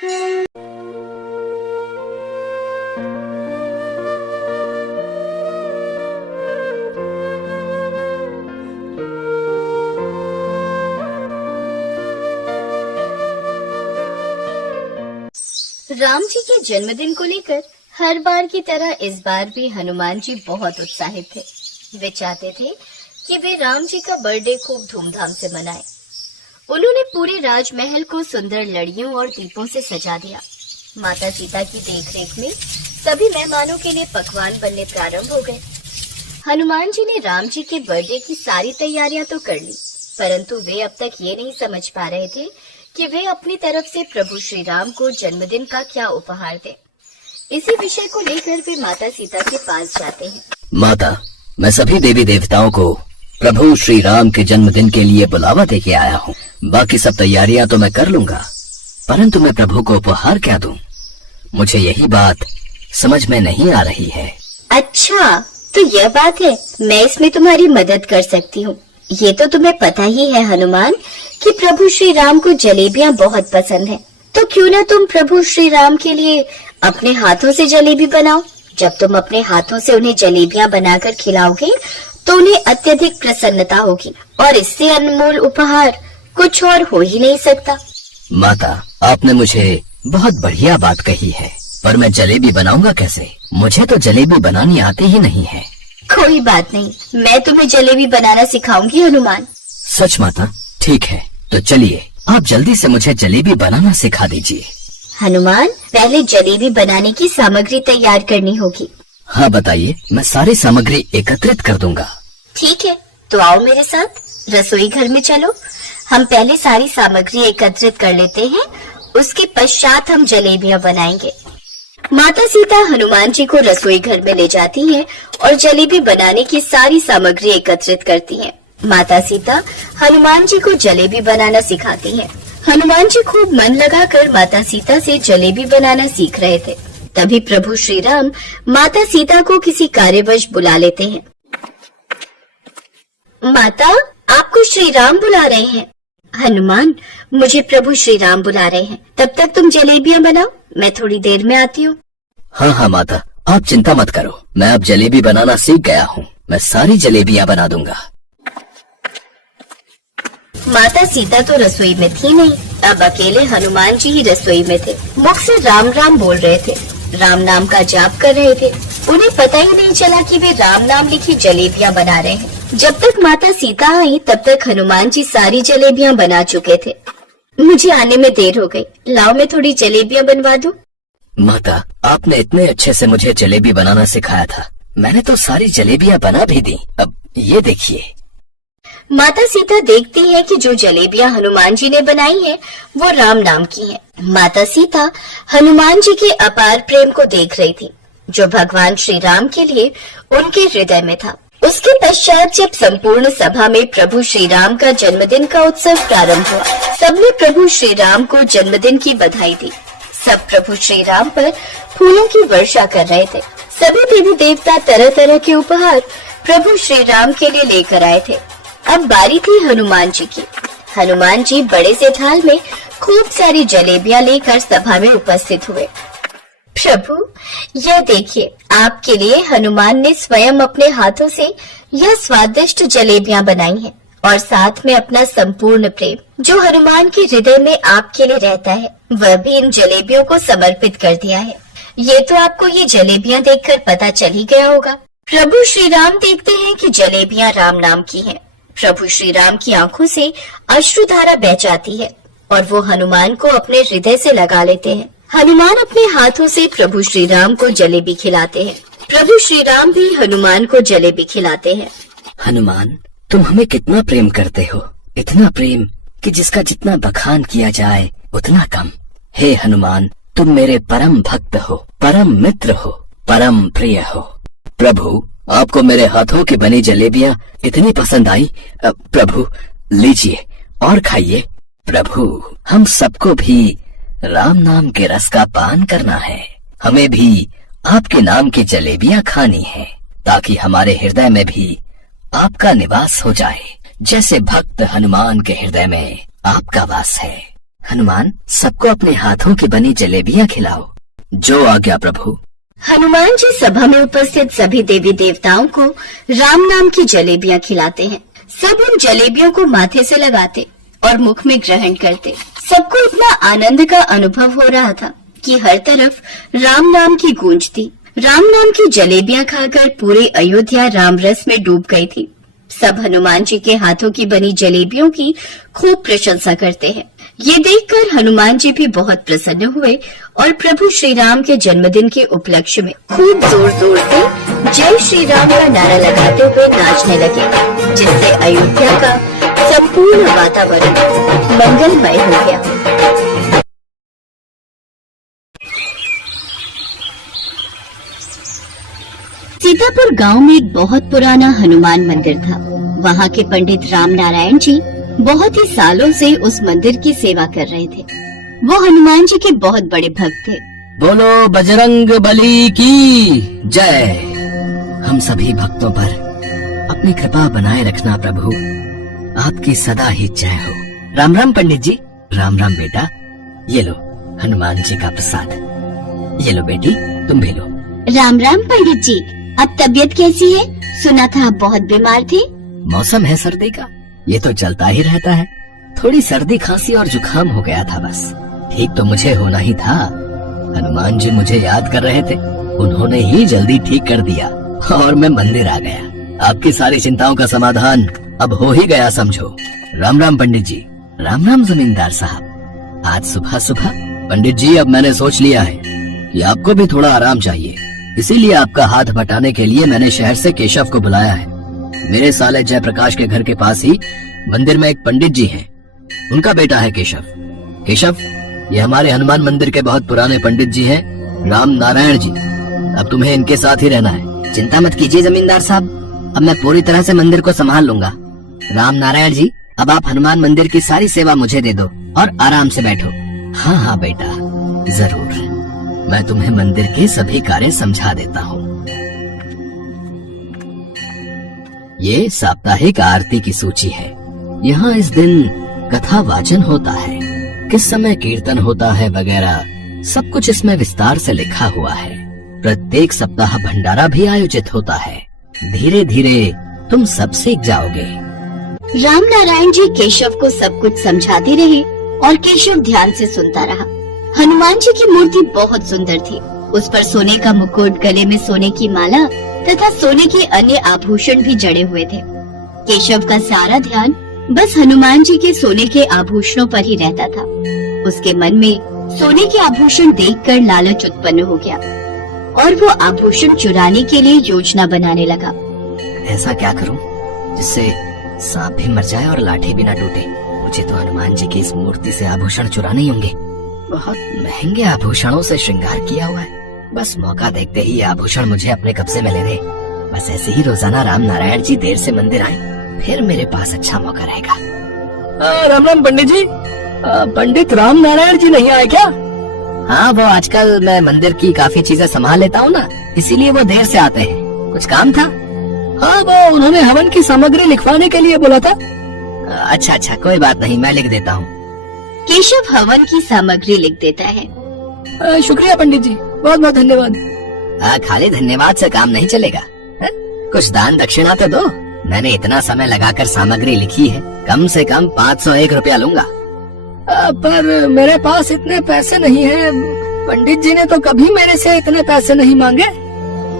राम जी के जन्मदिन को लेकर हर बार की तरह इस बार भी हनुमान जी बहुत उत्साहित थे। वे चाहते थे कि वे राम जी का बर्थडे खूब धूमधाम से मनाएं। उन्होंने पूरे राजमहल को सुंदर लड़ियों और दीपों से सजा दिया। माता सीता की देखरेख में सभी मेहमानों के लिए पकवान बनने प्रारंभ हो गए। हनुमान जी ने राम जी के बर्थडे की सारी तैयारियां तो कर ली, परंतु वे अब तक ये नहीं समझ पा रहे थे कि वे अपनी तरफ से प्रभु श्री राम को जन्मदिन का क्या उपहार दें। इसी विषय को लेकर वे माता सीता के पास जाते हैं। माता, मैं सभी देवी देवताओं को प्रभु श्री राम के जन्मदिन के लिए बुलावा दे के आया हूँ। बाकी सब तैयारियां तो मैं कर लूंगा, परंतु मैं प्रभु को उपहार क्या दूं? मुझे यही बात समझ में नहीं आ रही है। अच्छा, तो यह बात है। मैं इसमें तुम्हारी मदद कर सकती हूँ। ये तो तुम्हें पता ही है हनुमान कि प्रभु श्री राम को जलेबियाँ बहुत पसंद है। तो क्यों न तुम प्रभु श्री राम के लिए अपने हाथों से जलेबी बनाओ। जब तुम अपने हाथों से उन्हें जलेबियाँ बनाकर खिलाओगे तो उन्हें अत्यधिक प्रसन्नता होगी, और इससे अनमोल उपहार कुछ और हो ही नहीं सकता। माता, आपने मुझे बहुत बढ़िया बात कही है, पर मैं जलेबी बनाऊंगा कैसे? मुझे तो जलेबी बनानी आती ही नहीं है। कोई बात नहीं, मैं तुम्हें जलेबी बनाना सिखाऊंगी हनुमान। सच माता? ठीक है, तो चलिए आप जल्दी से मुझे जलेबी बनाना सिखा दीजिए। हनुमान, पहले जलेबी बनाने की सामग्री तैयार करनी होगी। हाँ बताइए, मैं सारी सामग्री एकत्रित कर दूंगा। ठीक है, तो आओ मेरे साथ रसोई घर में चलो। हम पहले सारी सामग्री एकत्रित कर लेते हैं, उसके पश्चात हम जलेबियाँ बनाएंगे। माता सीता हनुमान जी को रसोई घर में ले जाती हैं और जलेबी बनाने की सारी सामग्री एकत्रित करती हैं। माता सीता हनुमान जी को जलेबी बनाना सिखाती हैं। हनुमान जी खूब मन लगाकर माता सीता से जलेबी बनाना सीख रहे थे। तभी प्रभु श्री राम माता सीता को किसी कार्यवश बुला लेते हैं। माता, आपको श्री राम बुला रहे हैं। हनुमान, मुझे प्रभु श्री राम बुला रहे हैं। तब तक तुम जलेबियाँ बनाओ, मैं थोड़ी देर में आती हूँ। हाँ हाँ माता, आप चिंता मत करो, मैं अब जलेबी बनाना सीख गया हूँ। मैं सारी जलेबियाँ बना दूंगा। माता सीता तो रसोई में थी नहीं, अब अकेले हनुमान जी ही रसोई में थे। मुख से राम राम बोल रहे थे, राम नाम का जाप कर रहे थे। उन्हें पता ही नहीं चला कि वे राम नाम लिखी जलेबियाँ बना रहे हैं। जब तक माता सीता आई तब तक हनुमान जी सारी जलेबियाँ बना चुके थे। मुझे आने में देर हो गई, लाओ मैं थोड़ी जलेबियाँ बनवा दूं। माता, आपने इतने अच्छे से मुझे जलेबी बनाना सिखाया था, मैंने तो सारी जलेबियाँ बना भी दी। अब ये देखिए। माता सीता देखती है कि जो जलेबियाँ हनुमान जी ने बनाई हैं, वो राम नाम की हैं। माता सीता हनुमान जी के अपार प्रेम को देख रही थी, जो भगवान श्री राम के लिए उनके हृदय में था। उसके पश्चात जब संपूर्ण सभा में प्रभु श्री राम का जन्मदिन का उत्सव प्रारंभ हुआ, सबने प्रभु श्री राम को जन्मदिन की बधाई दी। सब प्रभु श्री राम पर फूलों की वर्षा कर रहे थे। सभी देवी देवता तरह तरह के उपहार प्रभु श्री राम के लिए लेकर आए थे। अब बारी थी हनुमान जी की। हनुमान जी बड़े से थाल में खूब सारी जलेबियाँ लेकर सभा में उपस्थित हुए। प्रभु, यह देखिए, आपके लिए हनुमान ने स्वयं अपने हाथों से यह स्वादिष्ट जलेबियाँ बनाई हैं, और साथ में अपना संपूर्ण प्रेम जो हनुमान के हृदय में आपके लिए रहता है, वह भी इन जलेबियों को समर्पित कर दिया है। ये तो आपको ये जलेबियाँ देखकर पता चल ही गया होगा। प्रभु श्री राम देखते हैं कि जलेबियाँ राम नाम की हैं। प्रभु श्री राम की आंखों से अश्रुधारा बह जाती है और वो हनुमान को अपने हृदय से लगा लेते हैं। हनुमान अपने हाथों से प्रभु श्री राम को जलेबी खिलाते हैं। प्रभु श्री राम भी हनुमान को जलेबी खिलाते हैं। हनुमान, तुम हमें कितना प्रेम करते हो, इतना प्रेम कि जिसका जितना बखान किया जाए उतना कम। हे हनुमान, तुम मेरे परम भक्त हो, परम मित्र हो, परम प्रिय हो। प्रभु, आपको मेरे हाथों की बनी जलेबियाँ इतनी पसंद आई। प्रभु, लीजिए और खाइए। प्रभु, हम सबको भी राम नाम के रस का पान करना है। हमें भी आपके नाम की जलेबियाँ खानी है, ताकि हमारे हृदय में भी आपका निवास हो जाए, जैसे भक्त हनुमान के हृदय में आपका वास है। हनुमान, सबको अपने हाथों की बनी जलेबियां खिलाओ। जो आज्ञा प्रभु। हनुमान जी सभा में उपस्थित सभी देवी देवताओं को राम नाम की जलेबियां खिलाते हैं। सब उन जलेबियों को माथे से लगाते और मुख में ग्रहण करते। सबको इतना आनंद का अनुभव हो रहा था कि हर तरफ राम नाम की गूंज थी। राम नाम की जलेबियां खाकर पूरी अयोध्या राम रस में डूब गई थी। सब हनुमान जी के हाथों की बनी जलेबियों की खूब प्रशंसा करते हैं। ये देखकर हनुमान जी भी बहुत प्रसन्न हुए और प्रभु श्री राम के जन्मदिन के उपलक्ष्य में खूब जोर जोर से जय श्री राम का नारा लगाते हुए नाचने लगे, जिससे अयोध्या का संपूर्ण वातावरण मंगलमय हो गया। सीतापुर गांव में एक बहुत पुराना हनुमान मंदिर था। वहां के पंडित राम नारायण जी बहुत ही सालों से उस मंदिर की सेवा कर रहे थे। वो हनुमान जी के बहुत बड़े भक्त थे। बोलो बजरंग बली की जय। हम सभी भक्तों पर अपनी कृपा बनाए रखना प्रभु, आपकी सदा ही जय हो। राम राम पंडित जी। राम राम बेटा, ये लो हनुमान जी का प्रसाद। ये लो बेटी, तुम भी लो। राम राम पंडित जी, अब तबीयत कैसी है? सुना था आप बहुत बीमार थे। मौसम है सर्दी का, ये तो चलता ही रहता है। थोड़ी सर्दी खांसी और जुकाम हो गया था बस। ठीक तो मुझे होना ही था। हनुमान जी मुझे याद कर रहे थे, उन्होंने ही जल्दी ठीक कर दिया और मैं मंदिर आ गया। आपकी सारी चिंताओं का समाधान अब हो ही गया समझो। राम राम पंडित जी। राम राम जमींदार साहब। आज सुबह सुबह पंडित जी, अब मैंने सोच लिया है कि आपको भी थोड़ा आराम चाहिए, इसीलिए आपका हाथ बटाने के लिए मैंने शहर से केशव को बुलाया है। मेरे साले जयप्रकाश के घर के पास ही मंदिर में एक पंडित जी हैं, उनका बेटा है केशव। केशव, ये हमारे हनुमान मंदिर के बहुत पुराने पंडित जी हैं, राम नारायण जी। अब तुम्हें इनके साथ ही रहना है। चिंता मत कीजिए जमींदार साहब, अब मैं पूरी तरह से मंदिर को संभाल लूंगा। राम नारायण जी, अब आप हनुमान मंदिर की सारी सेवा मुझे दे दो और आराम से बैठो। हाँ हाँ बेटा, जरूर। मैं तुम्हें मंदिर के सभी कार्य समझा देता हूँ। ये साप्ताहिक आरती की सूची है। यहाँ इस दिन कथा वाचन होता है, किस समय कीर्तन होता है वगैरह सब कुछ इसमें विस्तार से लिखा हुआ है। प्रत्येक सप्ताह भंडारा भी आयोजित होता है। धीरे धीरे तुम सब सीख जाओगे। राम नारायण जी केशव को सब कुछ समझाते रहे और केशव ध्यान से सुनता रहा। हनुमान जी की मूर्ति बहुत सुंदर थी। उस पर सोने का मुकुट, गले में सोने की माला तथा सोने के अन्य आभूषण भी जड़े हुए थे। केशव का सारा ध्यान बस हनुमान जी के सोने के आभूषणों पर ही रहता था। उसके मन में सोने के आभूषण देखकर लालच उत्पन्न हो गया और वो आभूषण चुराने के लिए योजना बनाने लगा। ऐसा क्या करूं जिससे सांप भी मर जाए और लाठी भी न टूटे? मुझे तो हनुमान जी की इस मूर्ति से आभूषण चुराने ही होंगे। बहुत महंगे आभूषणों से श्रृंगार किया हुआ है। बस मौका देखते ही आभूषण मुझे अपने कब्जे में ले ले। बस ऐसे ही रोजाना राम नारायण जी देर से मंदिर आए, फिर मेरे पास अच्छा मौका रहेगा। राम राम पंडित जी। पंडित राम नारायण जी नहीं आए क्या? हाँ, वो आजकल मैं मंदिर की काफी चीजें संभाल लेता हूँ ना, इसीलिए वो देर से आते हैं। कुछ काम था? हाँ, वो उन्होंने हवन की सामग्री लिखवाने के लिए बोला था। अच्छा अच्छा, कोई बात नहीं, मैं लिख देता हूँ। केशव हवन की सामग्री लिख देता है। शुक्रिया पंडित जी, बहुत बहुत धन्यवाद। खाली धन्यवाद से काम नहीं चलेगा, कुछ दान दक्षिणा तो दो। मैंने इतना समय लगाकर सामग्री लिखी है, कम से कम 501 रुपया लूंगा। पर मेरे पास इतने पैसे नहीं है। पंडित जी ने तो कभी मेरे से इतने पैसे नहीं मांगे।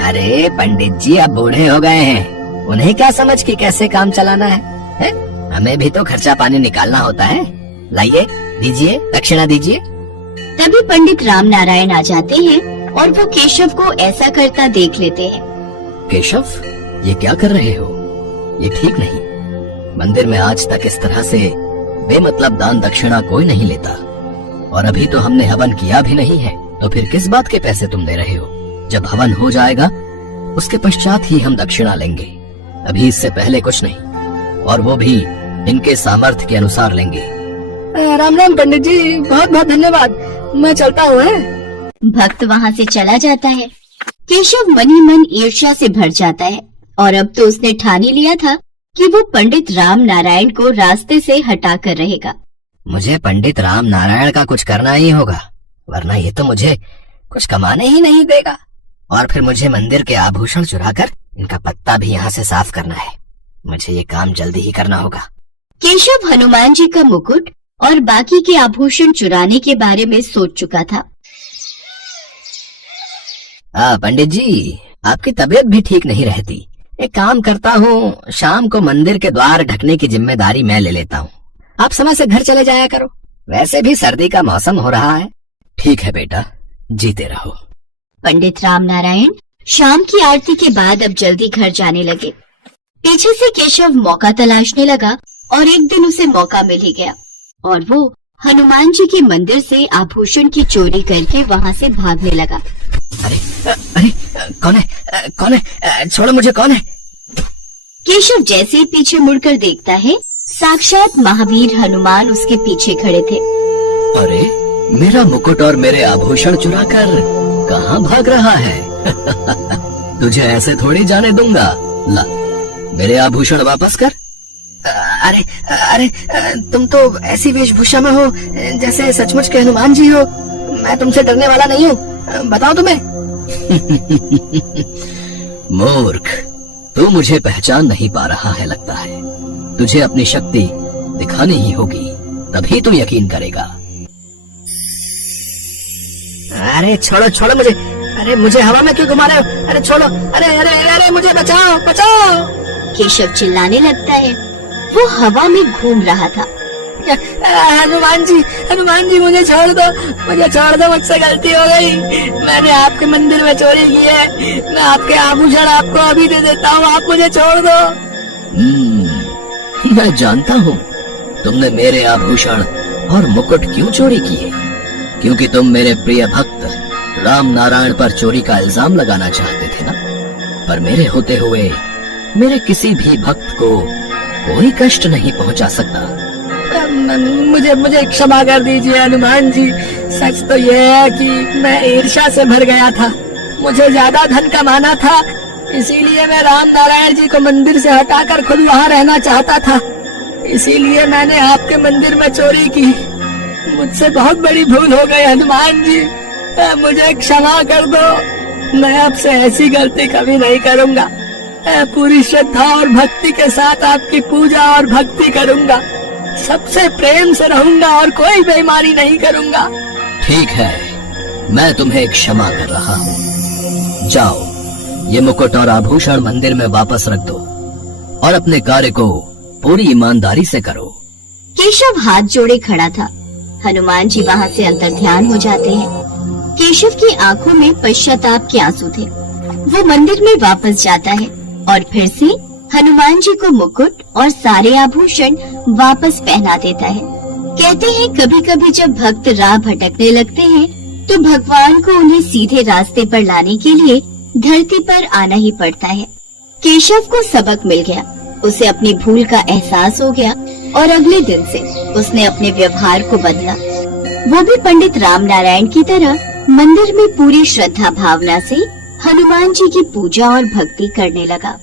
अरे पंडित जी अब बूढ़े हो गए हैं, उन्हें क्या समझ कि कैसे काम चलाना है? हमें भी तो खर्चा पानी निकालना होता है। लाइए, दीजिए, दक्षिणा दीजिए। तभी पंडित राम नारायण आ जाते हैं और वो केशव को ऐसा करता देख लेते हैं। केशव, ये क्या कर रहे हो? ये ठीक नहीं। मंदिर में आज तक इस तरह से बेमतलब दान दक्षिणा कोई नहीं लेता, और अभी तो हमने हवन किया भी नहीं है, तो फिर किस बात के पैसे तुम दे रहे हो? जब हवन हो जाएगा उसके पश्चात ही हम दक्षिणा लेंगे, अभी इससे पहले कुछ नहीं, और वो भी इनके सामर्थ्य के अनुसार लेंगे। राम राम पंडित जी, बहुत बहुत धन्यवाद। मैं चलता हूँ। भक्त वहाँ से चला जाता है। केशव मन ही मन ईर्ष्या से भर जाता है और अब तो उसने ठान ही लिया था कि वो पंडित राम नारायण को रास्ते से हटा कर रहेगा। मुझे पंडित राम नारायण का कुछ करना ही होगा, वरना ये तो मुझे कुछ कमाने ही नहीं देगा। और फिर मुझे मंदिर के आभूषण चुराकर इनका पत्ता भी यहाँ से साफ करना है। मुझे ये काम जल्दी ही करना होगा। केशव हनुमान जी का मुकुट और बाकी के आभूषण चुराने के बारे में सोच चुका था। पंडित जी, आपकी तबीयत भी ठीक नहीं रहती। एक काम करता हूँ, शाम को मंदिर के द्वार ढकने की जिम्मेदारी मैं ले लेता हूँ। आप समय से घर चले जाया करो, वैसे भी सर्दी का मौसम हो रहा है। ठीक है बेटा, जीते रहो। पंडित राम नारायण शाम की आरती के बाद अब जल्दी घर जाने लगे। पीछे से केशव मौका तलाशने लगा और एक दिन उसे मौका मिल ही गया और वो हनुमान जी के मंदिर से आभूषण की चोरी करके वहाँ से भागने लगा। अरे अरे, कौन है? कौन है? छोड़ो मुझे, कौन है? केशव जैसे ही पीछे मुड़कर देखता है, साक्षात महावीर हनुमान उसके पीछे खड़े थे। अरे, मेरा मुकुट और मेरे आभूषण चुराकर कहाँ भाग रहा है? तुझे ऐसे थोड़ी जाने दूंगा। ला, मेरे आभूषण वापस कर। अरे अरे, तुम तो ऐसी वेशभूषा में हो जैसे सचमुच के हनुमान जी हो। मैं तुमसे डरने वाला नहीं हूँ, बताओ तुम्हें। मूर्ख, तू मुझे पहचान नहीं पा रहा है लगता है। तुझे अपनी शक्ति दिखानी ही होगी, तभी तू यकीन करेगा। अरे छोड़ो छोड़ो मुझे। अरे मुझे हवा में क्यों घुमा रहे हो? अरे छोड़ो। अरे अरे अरे, मुझे बचाओ बचाओ। केशव चिल्लाने लगता है। वो हवा में घूम रहा था। हनुमान जी मुझे छोड़ दो, मुझसे गलती हो गई। मैंने आपके मंदिर में चोरी की है। मैं आपके आभूषण आपको अभी दे देता हूँ, आप मुझे छोड़ दो। मैं जानता हूँ तुमने मेरे आभूषण और मुकुट क्यों चोरी किए, क्योंकि तुम मेरे प्रिय भक्त राम नारायण पर चोरी का इल्जाम लगाना चाहते थे ना। पर मेरे होते हुए मेरे किसी भी भक्त को कोई कष्ट नहीं पहुंचा सकता। मुझे क्षमा कर दीजिए हनुमान जी। सच तो यह है कि मैं ईर्ष्या से भर गया था। मुझे ज्यादा धन कमाना था, इसीलिए मैं राम नारायण जी को मंदिर से हटाकर खुद वहाँ रहना चाहता था। इसीलिए मैंने आपके मंदिर में चोरी की। मुझसे बहुत बड़ी भूल हो गई हनुमान जी, मुझे क्षमा कर दो। मैं आपसे ऐसी गलती कभी नहीं करूँगा। पूरी श्रद्धा और भक्ति के साथ आपकी पूजा और भक्ति करूँगा। सबसे प्रेम से रहूंगा और कोई बेईमानी नहीं करूंगा। ठीक है, मैं तुम्हें क्षमा कर रहा हूँ। जाओ, ये मुकुट और आभूषण मंदिर में वापस रख दो और अपने कार्य को पूरी ईमानदारी से करो। केशव हाथ जोड़े खड़ा था। हनुमान जी वहाँ से अंतर्ध्यान हो जाते हैं। केशव की आंखों में पश्चाताप के आंसू थे। वो मंदिर में वापस जाता है और फिर से हनुमान जी को मुकुट और सारे आभूषण वापस पहना देता है। कहते हैं कभी कभी जब भक्त राह भटकने लगते हैं तो भगवान को उन्हें सीधे रास्ते पर लाने के लिए धरती पर आना ही पड़ता है। केशव को सबक मिल गया, उसे अपनी भूल का एहसास हो गया और अगले दिन से उसने अपने व्यवहार को बदला। वो भी पंडित राम नारायण की तरह मंदिर में पूरी श्रद्धा भावना से हनुमान जी की पूजा और भक्ति करने लगा।